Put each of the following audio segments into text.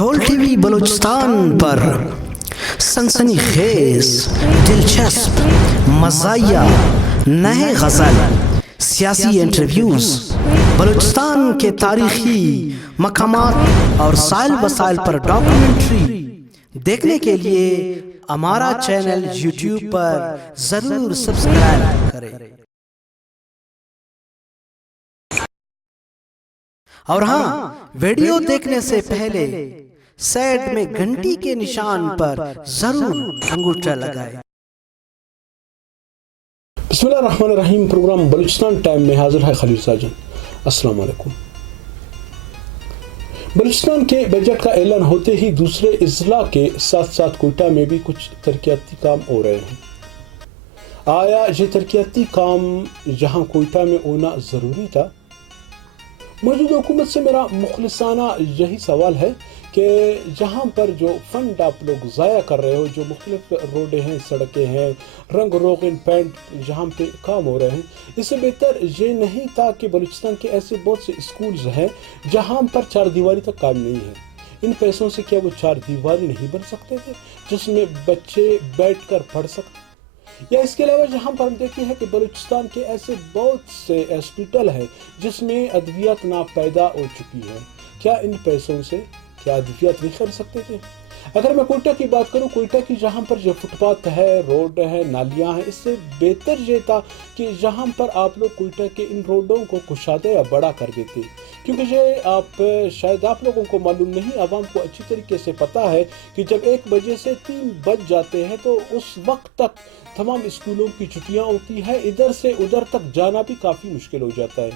تھول T V Balochistan پر سنسنی خیز، دلچسپ، مزاحیہ، نئے غزل، سیاسی انٹرویوز، بلوچستان کے تاریخی مقامات اور سائل وسائل پر ڈاکومنٹری دیکھنے کے لیے ہمارا چینل یوٹیوب پر ضرور سبسکرائب کریں، اور ہاں، ویڈیو دیکھنے سے پہلے سائڈ میں گھنٹی کے نشان پر ضرور انگوٹھا لگائیں۔ بسم اللہ الرحمن الرحیم۔ پروگرام بلوچستان ٹائم میں حاضر ہے خلیل ساجن۔ السلام علیکم۔ بلوچستان کے بجٹ کا اعلان ہوتے ہی دوسرے اضلاع کے ساتھ ساتھ کوئٹہ میں بھی کچھ ترقیاتی کام ہو رہے ہیں۔ آیا یہ ترقیاتی کام یہاں کوئٹہ میں ہونا ضروری تھا؟ موجودہ حکومت سے میرا مخلصانہ یہی سوال ہے کہ جہاں پر جو فنڈ آپ لوگ ضائع کر رہے ہو، جو مختلف روڈیں ہیں، سڑکیں ہیں، رنگ روغن پینٹ جہاں پہ کام ہو رہے ہیں، اس سے بہتر یہ نہیں تھا کہ بلوچستان کے ایسے بہت سے اسکولز ہیں جہاں پر چار دیواری تک کام نہیں ہے؟ ان پیسوں سے کیا وہ چار دیواری نہیں بن سکتے تھے جس میں بچے بیٹھ کر پڑھ سکتے؟ یا اس کے علاوہ جہاں پر ہم دیکھتے ہیں کہ بلوچستان کے ایسے بہت سے ہاسپٹل ہیں جس میں ادویات ناپیدا ہو چکی ہے، کیا ان پیسوں سے کیا ادویات نہیں خرید سکتے تھے؟ اگر میں کوئٹہ کی بات کروں، کوئٹہ کی جہاں پر جو فٹ پاتھ ہے، روڈ ہے، نالیاں ہیں، اس سے بہتر یہ تھا کہ جہاں پر آپ لوگ کوئٹہ کے ان روڈوں کو کشادہ یا بڑا کر دیتے، کیونکہ یہ شاید آپ لوگوں کو معلوم نہیں، عوام کو اچھی طریقے سے پتا ہے کہ جب 1 بجے سے 3 بج جاتے ہیں تو اس وقت تک تمام اسکولوں کی چھٹیاں ہوتی ہے، ادھر سے ادھر تک جانا بھی کافی مشکل ہو جاتا ہے۔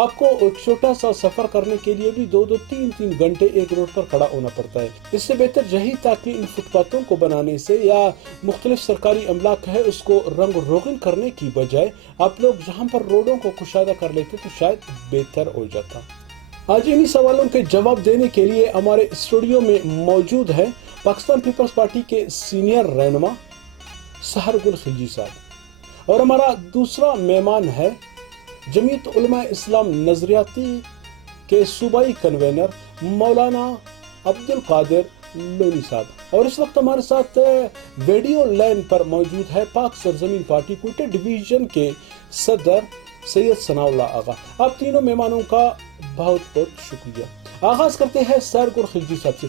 آپ کو ایک چھوٹا سا سفر کرنے کے لیے بھی 2-2 3-3 گھنٹے ایک روڈ پر کھڑا ہونا پڑتا ہے۔ اس سے بہتر یہی تھا کہ ان فٹ پاتھوں کو بنانے سے یا مختلف سرکاری املاک ہے اس کو رنگ روغن کرنے کی بجائے آپ لوگ جہاں پر روڈوں کو کشادہ کر لیتے تو شاید بہتر ہو جاتا۔ آج انہی سوالوں کے جواب دینے کے لیے ہمارے اسٹوڈیو میں موجود ہے پاکستان پیپلز پارٹی کے سینئر رہنما سحر گل خلجی صاحب، اور ہمارا دوسرا مہمان ہے جمعیت علماء اسلام نظریاتی کے صوبائی کنوینر مولانا عبدالقادر لونی صاحب، اور اس وقت ہمارے ساتھ ویڈیو لائن پر موجود ہے پاک سرزمین پارٹی کوئٹہ ڈویژن کے صدر سید ثناء اللہ آغا۔ آپ تینوں مہمانوں کا بہت بہت شکریہ۔ آغاز کرتے ہیں سحر گل خلجی صاحب سے۔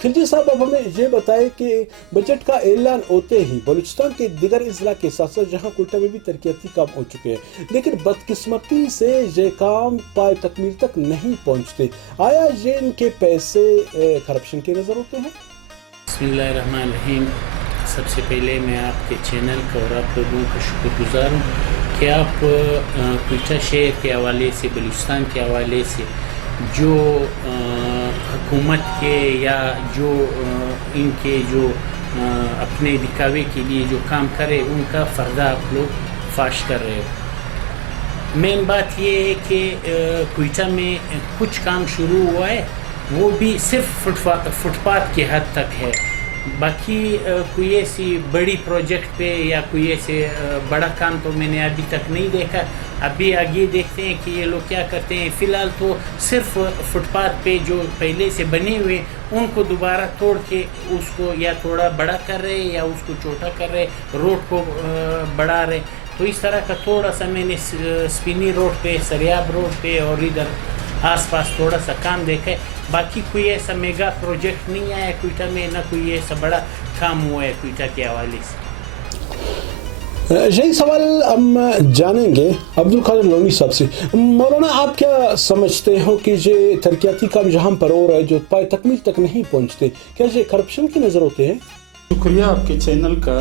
خلجی صاحب، اب ہمیں یہ بتائیں کہ بجٹ کا اعلان ہوتے ہی بلوچستان کے دیگر اضلاع کے ساتھ ساتھ جہاں کوئٹہ میں بھی ترقیاتی کام ہو چکے ہیں، لیکن بدقسمتی سے یہ کام پائے تکمیل تک نہیں پہنچتے، آیا یہ ان کے پیسے کرپشن کے نظر ہوتے ہیں؟ بسم اللہ الرحمن الرحیم۔ سب سے پہلے میں آپ کے چینل کا اور آپ لوگوں کا شکر گزار ہوں کہ آپ کوئٹہ شہر کے حوالے سے، بلوچستان کے حوالے سے جو حکومت کے یا جو ان کے جو اپنے دکھاوے کے لیے جو کام کرے ان کا پردہ آپ لوگ فاش کر رہے ہو۔ مین بات یہ ہے کہ کوئٹہ میں کچھ کام شروع ہوا ہے، وہ بھی صرف فٹ پاتھ کے حد تک ہے، باقی کوئی ایسی بڑی پروجیکٹ پہ یا کوئی ایسے بڑا کام تو میں نے ابھی تک نہیں دیکھا۔ ابھی آگے دیکھتے ہیں کہ یہ لوگ کیا کرتے ہیں۔ فی الحال تو صرف فٹ پاتھ پہ جو پہلے سے بنے ہوئے ان کو دوبارہ توڑ کے اس کو یا تھوڑا بڑا کر رہے یا اس کو چھوٹا کر رہے، روڈ کو بڑھا رہے۔ تو اس طرح کا تھوڑا سا میں نے سپینی روڈ پہ، سریاب روڈ پہ اور ادھر آس پاس تھوڑا سا کام دیکھا ہے، باقی کوئی ایسا میگا پروجیکٹ نہیں آیا کوئٹہ میں، نہ کوئی ایسا بڑا کام ہوا ہے کوئٹہ کے حوالے سے۔ یہی سوال ہم جانیں گے عبدالقادر لونی صاحب سے۔ مولانا، آپ کیا سمجھتے ہو کہ یہ ترقیاتی کام جہاں پر ہو رہا ہے جو پائے تکمیل تک نہیں پہنچتے، کیا یہ کرپشن کی نظر ہوتے ہیں؟ شکریہ آپ کے چینل کا۔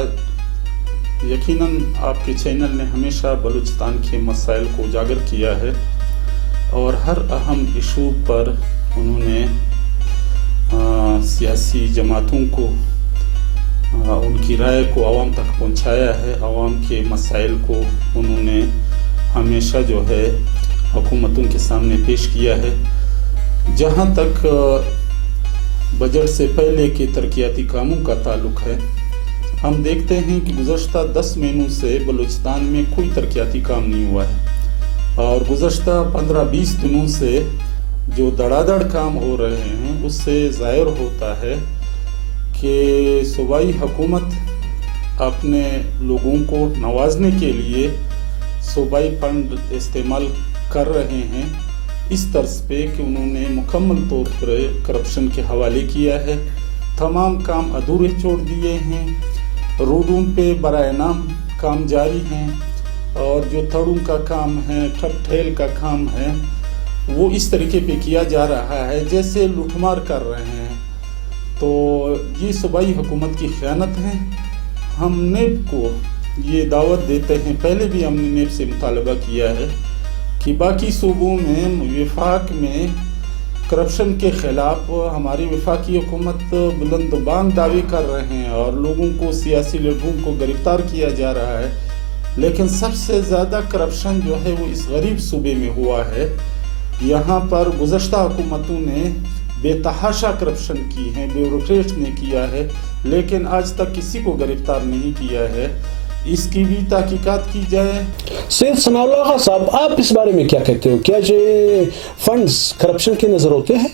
یقیناً آپ کے چینل نے ہمیشہ بلوچستان کے مسائل کو اجاگر کیا ہے اور ہر اہم ایشو پر انہوں نے سیاسی جماعتوں کو ان کی رائے کو عوام تک پہنچایا ہے، عوام کے مسائل کو انہوں نے ہمیشہ جو ہے حکومتوں کے سامنے پیش کیا ہے۔ جہاں تک بجٹ سے پہلے کے ترقیاتی کاموں کا تعلق ہے، ہم دیکھتے ہیں کہ گزشتہ 10 مہینوں سے بلوچستان میں کوئی ترقیاتی کام نہیں ہوا ہے، اور گزشتہ 15-20 دنوں سے جو دڑادڑ کام ہو رہے ہیں اس سے ظاہر ہوتا ہے کہ صوبائی حکومت اپنے لوگوں کو نوازنے کے لیے صوبائی فنڈ استعمال کر رہے ہیں اس طرز پہ کہ انہوں نے مکمل طور پر کرپشن کے حوالے کیا ہے. تمام کام ادھورے چھوڑ دیے ہیں. روڈوں پہ برائے نام کام جاری ہیں اور جو تھڑوں کا کام ہے, ٹھپ ٹھیل کا کام ہے, وہ اس طریقے پہ کیا جا رہا ہے جیسے لوٹ مار کر رہے ہیں. تو یہ صوبائی حکومت کی خیانت ہے. ہم نیب کو یہ دعوت دیتے ہیں, پہلے بھی ہم نے نیب سے مطالبہ کیا ہے کہ باقی صوبوں میں وفاق میں کرپشن کے خلاف ہماری وفاقی حکومت بلند و بان دعوے کر رہے ہیں اور لوگوں کو, سیاسی لیڈروں کو گرفتار کیا جا رہا ہے, لیکن سب سے زیادہ کرپشن جو ہے وہ اس غریب صوبے میں ہوا ہے. یہاں پر گزشتہ حکومتوں نے بے تحاشا کرپشن کی ہے, بیوروکریٹ نے کیا ہے, لیکن آج تک کسی کو گرفتار نہیں کیا ہے. اس کی بھی تحقیقات کی جائے. سید ثناء اللہ خان صاحب, آپ اس بارے میں کیا کہتے ہو؟ کیا یہ فنڈز کرپشن کی نظر ہوتے ہیں؟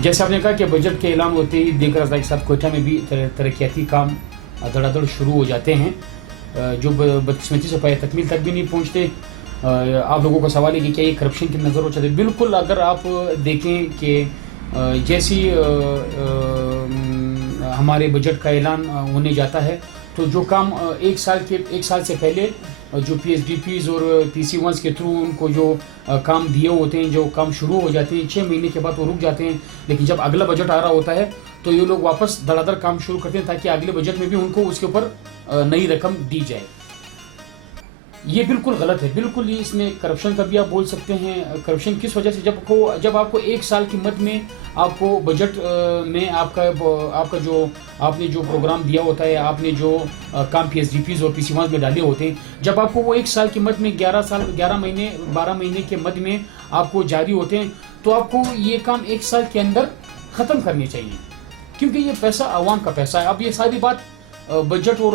جیسے آپ نے کہا کہ بجٹ کے اعلان ہوتے ہی دیگر اضلاع کے ساتھ کوئٹہ میں بھی ترقیاتی کام دھڑا شروع ہو جاتے ہیں جو بدقسمتی سے پایہ تکمیل تک بھی نہیں پہنچتے. آپ لوگوں کا سوال ہے کہ کیا یہ کرپشن کی نظر ہو جاتے؟ بالکل. اگر آپ دیکھیں کہ جیسی ہمارے بجٹ کا اعلان ہونے جاتا ہے تو جو کام ایک سال سے پہلے جو پی ایس ڈی پیز اور پی سی ونز کے تھرو ان کو جو کام دیے ہوتے ہیں, جو کام شروع ہو جاتے ہیں 6 مہینے کے بعد وہ رک جاتے ہیں. لیکن جب اگلا بجٹ آ رہا ہوتا ہے تو یہ لوگ واپس دھڑا دھڑ کام شروع کرتے ہیں تاکہ اگلے بجٹ میں بھی ان کو اس کے اوپر نئی رقم دی جائے. یہ بالکل غلط ہے. بالکل یہ اس میں کرپشن کا بھی آپ بول سکتے ہیں. کرپشن کس وجہ سے؟ جب آپ کو ایک سال کی مد میں آپ کو بجٹ میں آپ کا جو آپ نے جو پروگرام دیا ہوتا ہے, آپ نے جو کام پی ایس ڈی پیز اور پی سی ونز میں ڈالے ہوتے ہیں, جب آپ کو وہ ایک سال کی مد میں 12 مہینے کے مد میں آپ کو جاری ہوتے ہیں تو آپ کو یہ کام ایک سال کے اندر ختم کرنے چاہیے, کیونکہ یہ پیسہ عوام کا پیسہ ہے. اب یہ ساری بات بجٹ اور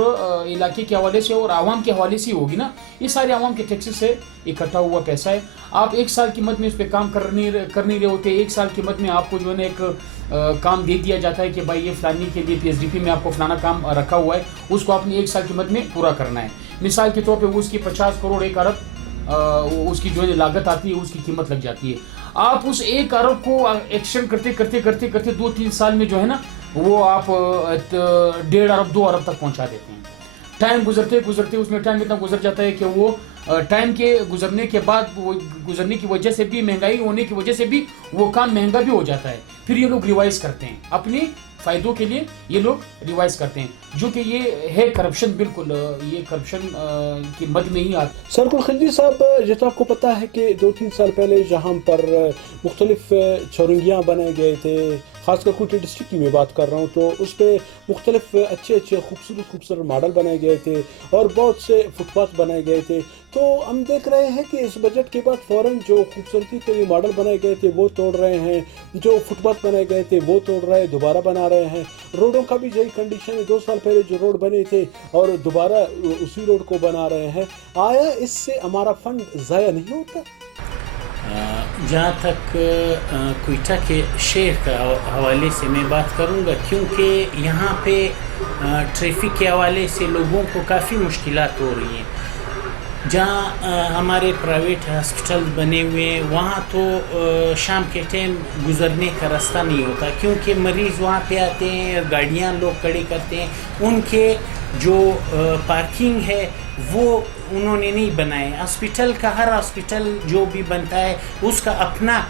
علاقے کے حوالے سے اور عوام کے حوالے سے ہوگی نا. یہ سارے عوام کے ٹیکسز سے اکٹھا ہوا پیسہ ہے. آپ ایک سال کی مد میں اس پہ کام کر نہیں رہے ہوتے. ایک سال کی مد میں آپ کو جو ہے نا ایک کام دے دیا جاتا ہے کہ بھائی یہ فلانی کے لیے پی ایس ڈی پی میں آپ کو فلانا کام رکھا ہوا ہے, اس کو آپ نے ایک سال کی مد میں پورا کرنا ہے. مثال کے طور پہ وہ اس کی 50 کروڑ 1 ارب اس کی جو ہے لاگت آتی ہے, اس کی قیمت لگ جاتی ہے. آپ اس 1 ارب کو ایکسٹینڈ کرتے 2-3 سال میں جو ہے نا وہ آپ 1.5 ارب 2 ارب تک پہنچا دیتے ہیں. ٹائم گزرتے اس میں ٹائم اتنا گزر جاتا ہے کہ وہ ٹائم کے گزرنے کے بعد وہ گزرنے کی وجہ سے بھی, مہنگائی ہونے کی وجہ سے بھی وہ کام مہنگا بھی ہو جاتا ہے. پھر یہ لوگ ریوائز کرتے ہیں اپنے فائدوں کے لیے, یہ لوگ ریوائز کرتے ہیں, جو کہ یہ ہے کرپشن. بالکل یہ کرپشن کی مد میں ہی آتا. سرکل خلجی صاحب, جیسا آپ کو پتہ ہے کہ 2-3 سال پہلے جہاں پر مختلف چورنگیاں بنائے گئے تھے, خاص کر کوئٹہ ڈسٹرکٹ کی میں بات کر رہا ہوں, تو اس پہ مختلف اچھے خوبصورت ماڈل بنائے گئے تھے اور بہت سے فٹ پاتھ بنائے گئے تھے. تو ہم دیکھ رہے ہیں کہ اس بجٹ کے بعد فوراً جو خوبصورتی کے لیے ماڈل بنائے گئے تھے وہ توڑ رہے ہیں, جو فٹ پاتھ بنائے گئے تھے وہ توڑ رہے ہیں, دوبارہ بنا رہے ہیں. روڈوں کا بھی یہی کنڈیشن ہے. 2 سال پہلے جو روڈ بنے تھے اور دوبارہ اسی روڈ کو بنا رہے ہیں. آیا اس سے ہمارا فنڈ ضائع نہیں ہوتا؟ جہاں تک کوئٹہ کے شہر کا حوالے سے میں بات کروں گا, کیونکہ یہاں پہ ٹریفک کے حوالے سے لوگوں کو کافی مشکلات ہو رہی ہیں. جہاں ہمارے پرائیویٹ ہاسپٹل بنے ہوئے ہیں وہاں تو شام کے ٹائم گزرنے کا راستہ نہیں ہوتا, کیونکہ مریض وہاں پہ آتے ہیں, گاڑیاں لوگ کھڑی کرتے ہیں. ان کے جو پارکنگ ہے وہ انہوں نے نہیں بنائے. ہاسپٹل کا ہر ہاسپٹل جو بھی بنتا ہے اس کا اپنا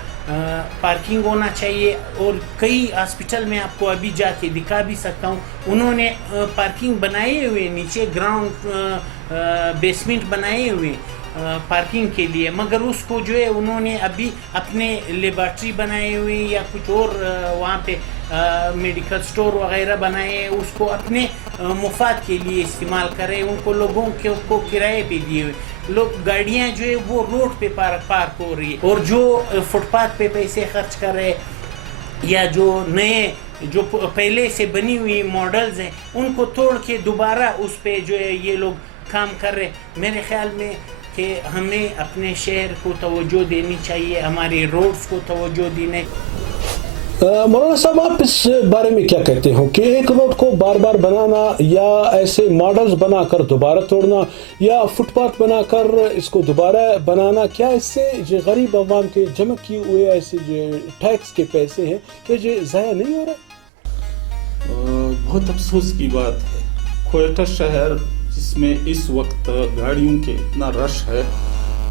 پارکنگ ہونا چاہیے. اور کئی ہاسپٹل میں آپ کو ابھی جا کے دکھا بھی سکتا ہوں, انہوں نے پارکنگ بنائے ہوئے, نیچے گراؤنڈ بیسمنٹ بنائے ہوئے پارکنگ کے لیے, مگر اس کو جو ہے انہوں نے ابھی اپنے لیبارٹری بنائے ہوئے یا کچھ اور وہاں پہ میڈیکل سٹور وغیرہ بنائے, اس کو اپنے مفاد کے لیے استعمال کرے. ان کو لوگوں کو کرائے پہ دیے ہوئے. لوگ گاڑیاں جو ہے وہ روڈ پہ پارک ہو رہی ہے, اور جو فٹ پاتھ پہ پیسے خرچ کر رہے یا جو نئے جو پہلے سے بنی ہوئی ماڈلز ہیں ان کو توڑ کے دوبارہ اس پہ جو ہے یہ لوگ کام کر رہے. میرے خیال میں کہ ہمیں اپنے شہر کو توجہ دینی چاہیے, ہمارے روڈز کو توجہ دینے. مولانا صاحب آپ اس بارے میں کیا کہتے ہو کہ ایک روڈ کو بار بار بنانا یا ایسے ماڈلز بنا کر دوبارہ توڑنا یا فٹ پاتھ بنا کر اس کو دوبارہ بنانا, کیا اس سے جو غریب عوام کے جمع کیے ہوئے ایسے جو ٹیکس کے پیسے ہیں کیا یہ ضائع نہیں ہو رہے؟ بہت افسوس کی بات ہے. کوئٹہ شہر جس میں اس وقت گاڑیوں کے اتنا رش ہے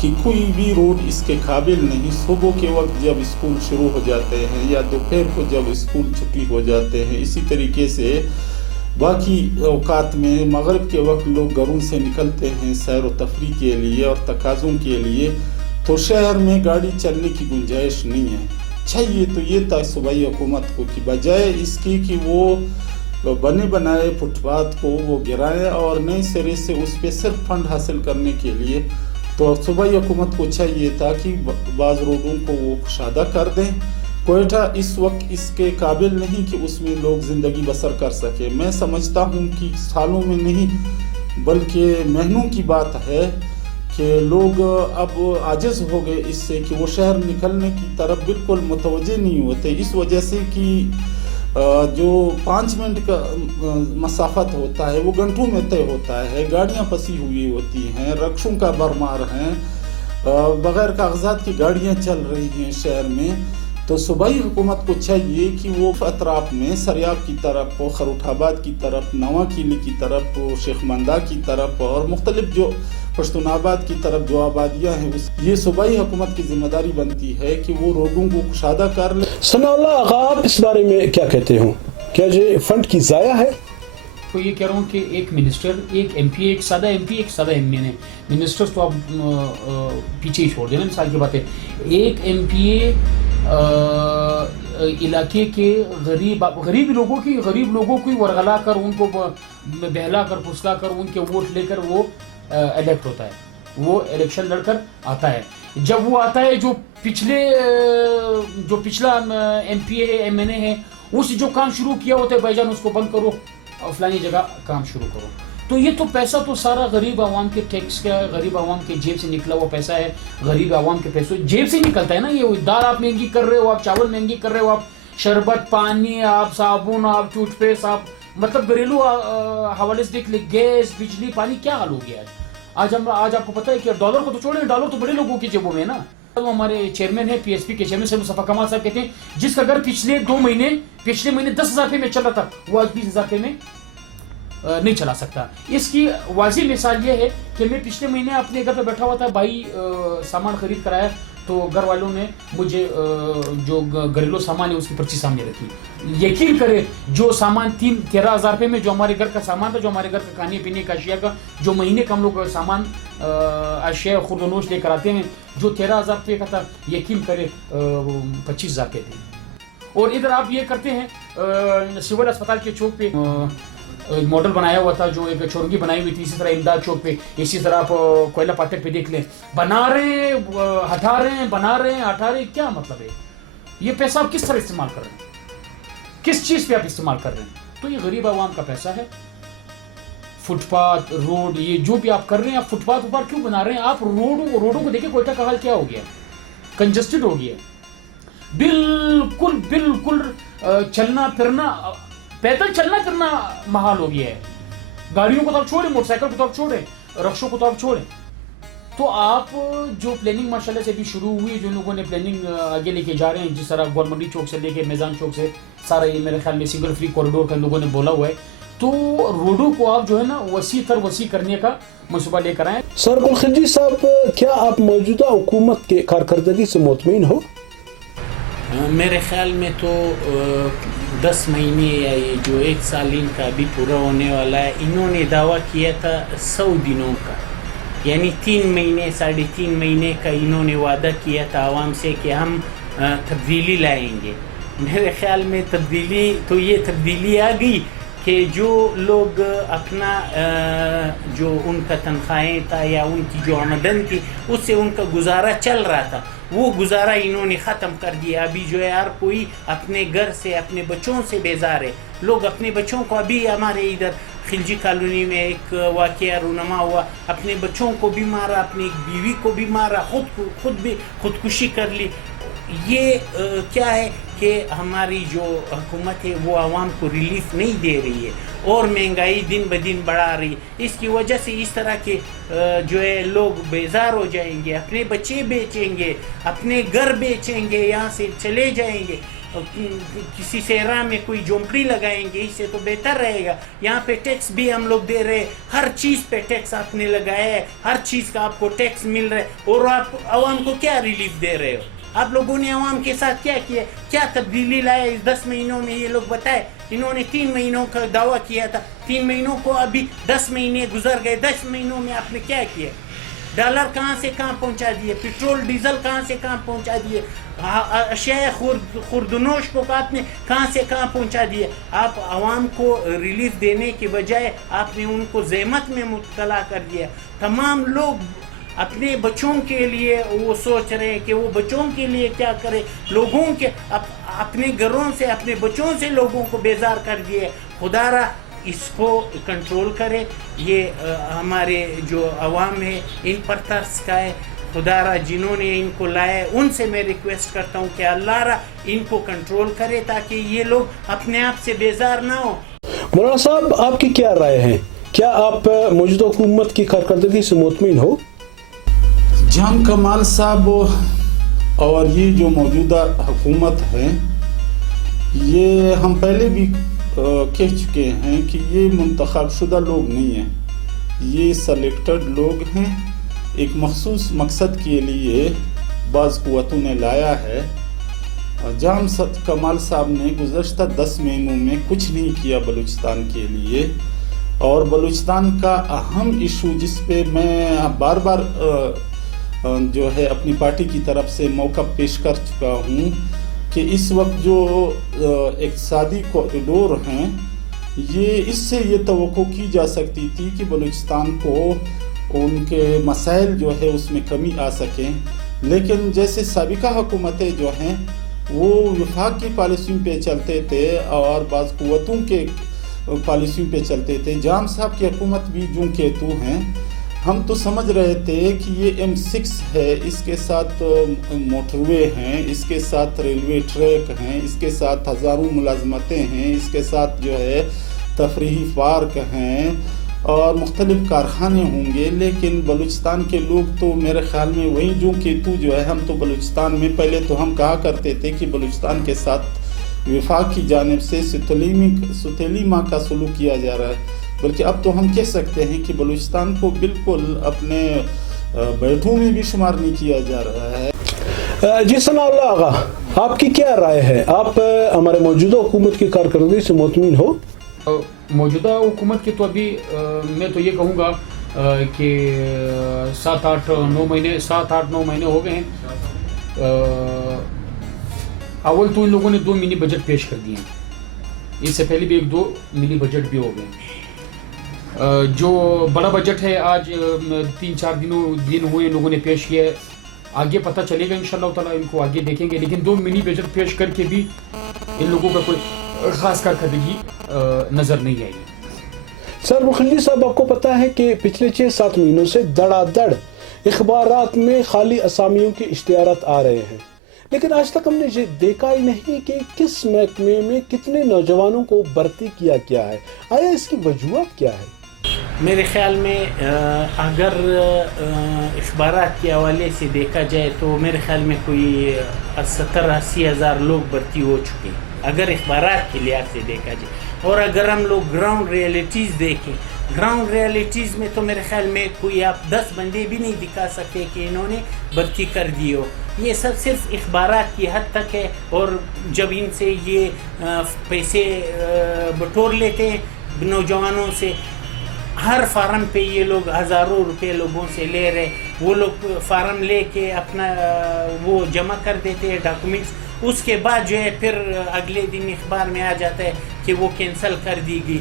کہ کوئی بھی روڈ اس کے قابل نہیں. صبح کے وقت جب اسکول شروع ہو جاتے ہیں یا دوپہر کو جب اسکول چھٹی ہو جاتے ہیں, اسی طریقے سے باقی اوقات میں مغرب کے وقت لوگ گھروں سے نکلتے ہیں سیر و تفریح کے لیے اور تقاضوں کے لیے, تو شہر میں گاڑی چلنے کی گنجائش نہیں ہے. چاہیے تو یہ تھا صوبائی حکومت کو کہ بجائے اس کی کہ وہ بنے بنائے فٹ پاتھ کو وہ گرائے اور نئے سرے سے اس پہ صرف فنڈ حاصل کرنے کے لیے, تو صوبائی حکومت کو چاہیے تھا کہ بعض روڈوں کو وہ کشادہ کر دیں. کوئٹہ اس وقت اس کے قابل نہیں کہ اس میں لوگ زندگی بسر کر سکے. میں سمجھتا ہوں کہ سالوں میں نہیں بلکہ مہینوں کی بات ہے کہ لوگ اب عاجز ہو گئے اس سے کہ وہ شہر نکلنے کی طرف بالکل متوجہ نہیں ہوتے, اس وجہ سے کہ جو 5 منٹ کا مسافت ہوتا ہے وہ گھنٹوں میں طے ہوتا ہے. گاڑیاں پسی ہوئی ہوتی ہیں, رکشوں کا برمار ہیں, بغیر کاغذات کی گاڑیاں چل رہی ہیں شہر میں. تو صوبائی حکومت کو چاہیے کہ وہ اطراف میں سریاب کی طرف, خروٹ آباد کی طرف, نواں قلعے کی طرف, شیخ مندہ کی طرف اور مختلف جو پشتون آباد کی طرف جو آبادیاں ہیں, یہ صوبائی حکومت کی ذمہ داری بنتی ہے کہ وہ روڈوں کو کشادہ کر لے. ثناء اللہ آغا, آپ اس بارے میں کیا کہتے ہوں؟ کیا یہ فنڈ کی ضائع ہے؟ تو یہ کہہ رہا ہوں کہ ایک منسٹر, ایک ایم پی, ایک سادہ ایم پی, ایک سادہ ایم اے نے, منسٹر تو آپ پیچھے ہی چھوڑ دینا, مثال کی بات ہے. ایک ایم پی اے علاقے کے غریب لوگوں کو ورغلا کر, ان کو بہلا کر پھسلا کر ان کے ووٹ لے کر وہ الیکٹ ہوتا ہے, وہ الیکشن لڑ کر آتا ہے. جب وہ آتا ہے جو پچھلا M P A M N A ہے, اس جو کام شروع کیا ہوتا ہے بھائی جان اس کو بند کرو اور فلانی جگہ کام شروع کرو. تو یہ تو پیسہ تو سارا غریب عوام کے ٹیکس کا, غریب عوام کے جیب سے نکلا ہوا پیسہ ہے. غریب عوام کے پیسوں جیب سے نکلتا ہے نا. یہ دال آپ مہنگی کر رہے ہو, آپ چاول مہنگی کر رہے ہو, آپ شربت, پانی, آپ صابن, آپ ٹوتھ پیسٹ, آپ مطلب گھریلو حوالے سے دیکھ لیں, گیس, بجلی, پانی کیا حال ہو گیا ہے آج. آج آپ کو پتہ ہے کہ ڈالر کو تو چھوڑیں, ڈالر تو بڑے لوگوں کی جیبوں میں ہے نا. ہمارے چیئرمین ہے پی ایس پی کے چیئرمین صاحب مصطفیٰ کمال صاحب کہتے ہیں جس کا گھر پچھلے مہینے 10,000 روپے میں چل رہا تھا وہ آج 20,000 روپے میں نہیں چلا سکتا. اس کی واضح مثال یہ ہے کہ میں پچھلے مہینے اپنے گھر پہ بیٹھا ہوا تھا, بھائی سامان خرید کر آیا تو گھر والوں نے مجھے جو گھریلو سامان ہے اس کی پرچی سامنے رکھی. یقین کرے جو سامان 13,000 روپے میں جو ہمارے گھر کا سامان تھا, جو ہمارے گھر کا کھانے پینے کا اشیاء کا جو مہینے کا ہم لوگ سامان اشیاء خرد و نوش لے کر آتے ہیں, جو 13,000 روپے کا تھا, یقین کرے 25,000 روپے تھے. اور ادھر آپ یہ کرتے ہیں سول اسپتال کے چوک پہ ماڈل بنایا ہوا تھا, جو ایک چورنگی بنائی ہوئی تھی, اسی طرح امداد چوک پہ, اسی طرح آپ کوئلہ پاٹک پہ دیکھ لیں, بنا رہے ہیں, ہٹا رہے ہیں, بنا رہے ہیں, ہٹا رہے ہیں. کیا مطلب ہے؟ یہ پیسہ آپ کس طرح استعمال کر رہے ہیں, کس چیز پہ آپ استعمال کر رہے ہیں؟ تو یہ غریب عوام کا پیسہ ہے. فٹ پاتھ, روڈ, یہ جو بھی آپ کر رہے ہیں, آپ فٹ پاتھ اوپر کیوں بنا رہے ہیں؟ آپ روڈوں کو دیکھیں, کوئٹہ کا حال کیا ہو گیا, کنجسٹڈ ہو گیا, بالکل چلنا پھرنا, پیدل چلنا پھرنا محال ہو گیا ہے. گاڑیوں کو تو آپ چھوڑیں, موٹر سائیکل کو تو آپ چھوڑیں, رکشوں کو تو آپ چھوڑیں. تو آپ جو پلاننگ ماشاءاللہ سے بھی شروع ہوئی, جو لوگوں نے پلاننگ آگے لے کے جا رہے ہیں, جس طرح گورنمنٹ چوک سے لے کے میزان چوک سے سارا یہ میرے خیال میں سنگل فری کوریڈور کا لوگوں نے بولا ہوا ہے. تو روڈوں کو آپ جو ہے نا وسیع کرنے کا منصوبہ لے کر آئیں. سر گلخلجی صاحب, کیا آپ موجودہ حکومت کے کارکردگی سے مطمئن ہو؟ میرے خیال میں تو 10 مہینے یا یہ جو 1 سال ان کا ابھی پورا ہونے والا ہے, انہوں نے دعویٰ کیا تھا 100 دنوں کا, یعنی 3 مہینے 3.5 مہینے کا انہوں نے وعدہ کیا تھا عوام سے کہ ہم تبدیلی لائیں گے. میرے خیال میں تبدیلی آ گئی کہ جو لوگ اپنا جو ان کا تنخواہیں تھا یا ان کی جو آمدن تھی اس سے ان کا گزارا چل رہا تھا وہ گزارا انہوں نے ختم کر دیا. ابھی جو ہے ہر کوئی اپنے گھر سے اپنے بچوں سے بیزار ہے. لوگ اپنے بچوں کو, ابھی ہمارے ادھر خلجی کالونی میں ایک واقعہ رونما ہوا, اپنے بچوں کو بھی مارا, اپنی بیوی کو بھی مارا, خود بھی خودکشی کر لی. یہ کیا ہے کہ ہماری جو حکومت ہے وہ عوام کو ریلیف نہیں دے رہی ہے اور مہنگائی دن بدن بڑھا رہی ہے. اس کی وجہ سے اس طرح کے جو ہے لوگ بیزار ہو جائیں گے, اپنے بچے بیچیں گے, اپنے گھر بیچیں گے, یہاں سے چلے جائیں گے, کسی صحرا میں کوئی جھونپڑی لگائیں گے. اس سے تو بہتر رہے گا. یہاں پہ ٹیکس بھی ہم لوگ دے رہے ہیں, ہر چیز پہ ٹیکس آپ نے لگایا ہے, ہر چیز کا آپ کو ٹیکس مل رہا ہے, اور آپ عوام کو کیا ریلیف دے رہے ہو؟ آپ لوگوں نے عوام کے ساتھ کیا کیا, کیا تبدیلی لائے اس 10 مہینوں میں؟ یہ لوگ بتائے. انہوں نے 3 مہینوں کا دعویٰ کیا تھا, 3 مہینوں کو ابھی 10 مہینے گزر گئے. 10 مہینوں میں آپ نے کیا کیا؟ ڈالر کہاں سے کہاں پہنچا دیے, پیٹرول ڈیزل کہاں سے کہاں پہنچا دیے, اشیاء خوردنوش کو آپ نے کہاں سے کہاں پہنچا دیے. آپ عوام کو ریلیف دینے کے بجائے آپ نے ان کو زحمت میں مبتلا کر دیا. تمام لوگ اپنے بچوں کے لیے وہ سوچ رہے ہیں کہ وہ بچوں کے لیے کیا کرے. لوگوں کے اپنے گھروں سے اپنے بچوں سے لوگوں کو بیزار کر دیے. خدا را اس کو کنٹرول کرے. یہ ہمارے جو عوام ہے ان پر ترس کا ہے. خدا را جنہوں نے ان کو لایا ان سے میں ریکویسٹ کرتا ہوں کہ اللہ را ان کو کنٹرول کرے تاکہ یہ لوگ اپنے آپ سے بیزار نہ ہو. مولانا صاحب آپ کی کیا رائے ہے؟ کیا آپ موجودہ حکومت کی کارکردگی سے مطمئن ہو؟ جان کمال صاحب اور یہ جو موجودہ حکومت ہے یہ ہم پہلے بھی کہہ چکے ہیں کہ یہ منتخب شدہ لوگ نہیں ہیں, یہ سلیکٹڈ لوگ ہیں. ایک مخصوص مقصد کے لیے بعض قوتوں نے لایا ہے. جان کمال صاحب نے گزشتہ 10 مہینوں میں کچھ نہیں کیا بلوچستان کے لیے, اور بلوچستان کا اہم ایشو جس پہ میں بار بار جو ہے اپنی پارٹی کی طرف سے موقع پیش کر چکا ہوں کہ اس وقت جو اقتصادی کوریڈور ہیں یہ اس سے یہ توقع کی جا سکتی تھی کہ بلوچستان کو ان کے مسائل جو ہے اس میں کمی آ سکیں, لیکن جیسے سابقہ حکومتیں جو ہیں وہ وفاق کی پالیسیوں پہ چلتے تھے اور بعض قوتوں کے پالیسیوں پہ چلتے تھے. جام صاحب کی حکومت بھی جو کیتو ہیں, ہم تو سمجھ رہے تھے کہ یہ M6 ہے, اس کے ساتھ موٹر وے ہیں, اس کے ساتھ ریلوے ٹریک ہیں, اس کے ساتھ ہزاروں ملازمتیں ہیں, اس کے ساتھ جو ہے تفریحی پارک ہیں اور مختلف کارخانے ہوں گے. لیکن بلوچستان کے لوگ تو میرے خیال میں وہی جو کیتو جو ہے, ہم تو بلوچستان میں پہلے تو ہم کہا کرتے تھے کہ بلوچستان کے ساتھ وفاق کی جانب سے ستیلی ماں کا سلوک کیا جا رہا ہے, بلکہ اب تو ہم کہہ سکتے ہیں کہ بلوچستان کو بالکل اپنے بیٹھوں میں بھی شمار نہیں کیا جا رہا ہے. جی ثناء اللہ آغا, آپ کی کیا رائے ہے؟ آپ ہمارے موجودہ حکومت کی کارکردگی سے مطمئن ہو؟ موجودہ حکومت کے تو ابھی میں تو یہ کہوں گا کہ 7-8-9 مہینے ہو گئے ہیں. اول تو ان لوگوں نے 2 منی بجٹ پیش کر دیے ہیں, اس سے پہلے بھی 1-2 منی بجٹ بھی ہو گئے ہیں. جو بڑا بجٹ ہے آج 3-4 دن ہوئے ان لوگوں نے پیش کیا ہے. آگے پتہ چلے گا انشاءاللہ تعالیٰ, ان کو آگے دیکھیں گے. لیکن 2 منی بجٹ پیش کر کے بھی ان لوگوں کا کوئی خاص کارکردگی نظر نہیں آئی. سر مخلجی صاحب, آپ کو پتہ ہے کہ پچھلے 6-7 مہینوں سے دڑا دڑ اخبارات میں خالی اسامیوں کے اشتہارات آ رہے ہیں, لیکن آج تک ہم نے یہ دیکھا ہی نہیں کہ کس محکمے میں کتنے نوجوانوں کو بھرتی کیا گیا ہے. آیا اس کی وجوہات کیا ہے؟ میرے خیال میں اگر اخبارات کے حوالے سے دیکھا جائے تو میرے خیال میں کوئی 70-80 ہزار لوگ بھرتی ہو چکے ہیں اگر اخبارات کے لحاظ سے دیکھا جائے. اور اگر ہم لوگ گراؤنڈ ریئلٹیز دیکھیں, گراؤنڈ ریئلٹیز میں تو میرے خیال میں کوئی آپ 10 بندے بھی نہیں دکھا سکتے کہ انہوں نے بھرتی کر دی ہو. یہ سب صرف اخبارات کی حد تک ہے, اور جب ان سے یہ پیسے بٹور لیتے ہیں نوجوانوں سے, ہر فارم پہ یہ لوگ ہزاروں روپے لوگوں سے لے رہے, وہ لوگ فارم لے کے اپنا وہ جمع کر دیتے ہیں ڈاکومنٹس, اس کے بعد جو ہے پھر اگلے دن اخبار میں آ جاتا ہے کہ وہ کینسل کر دی گئی.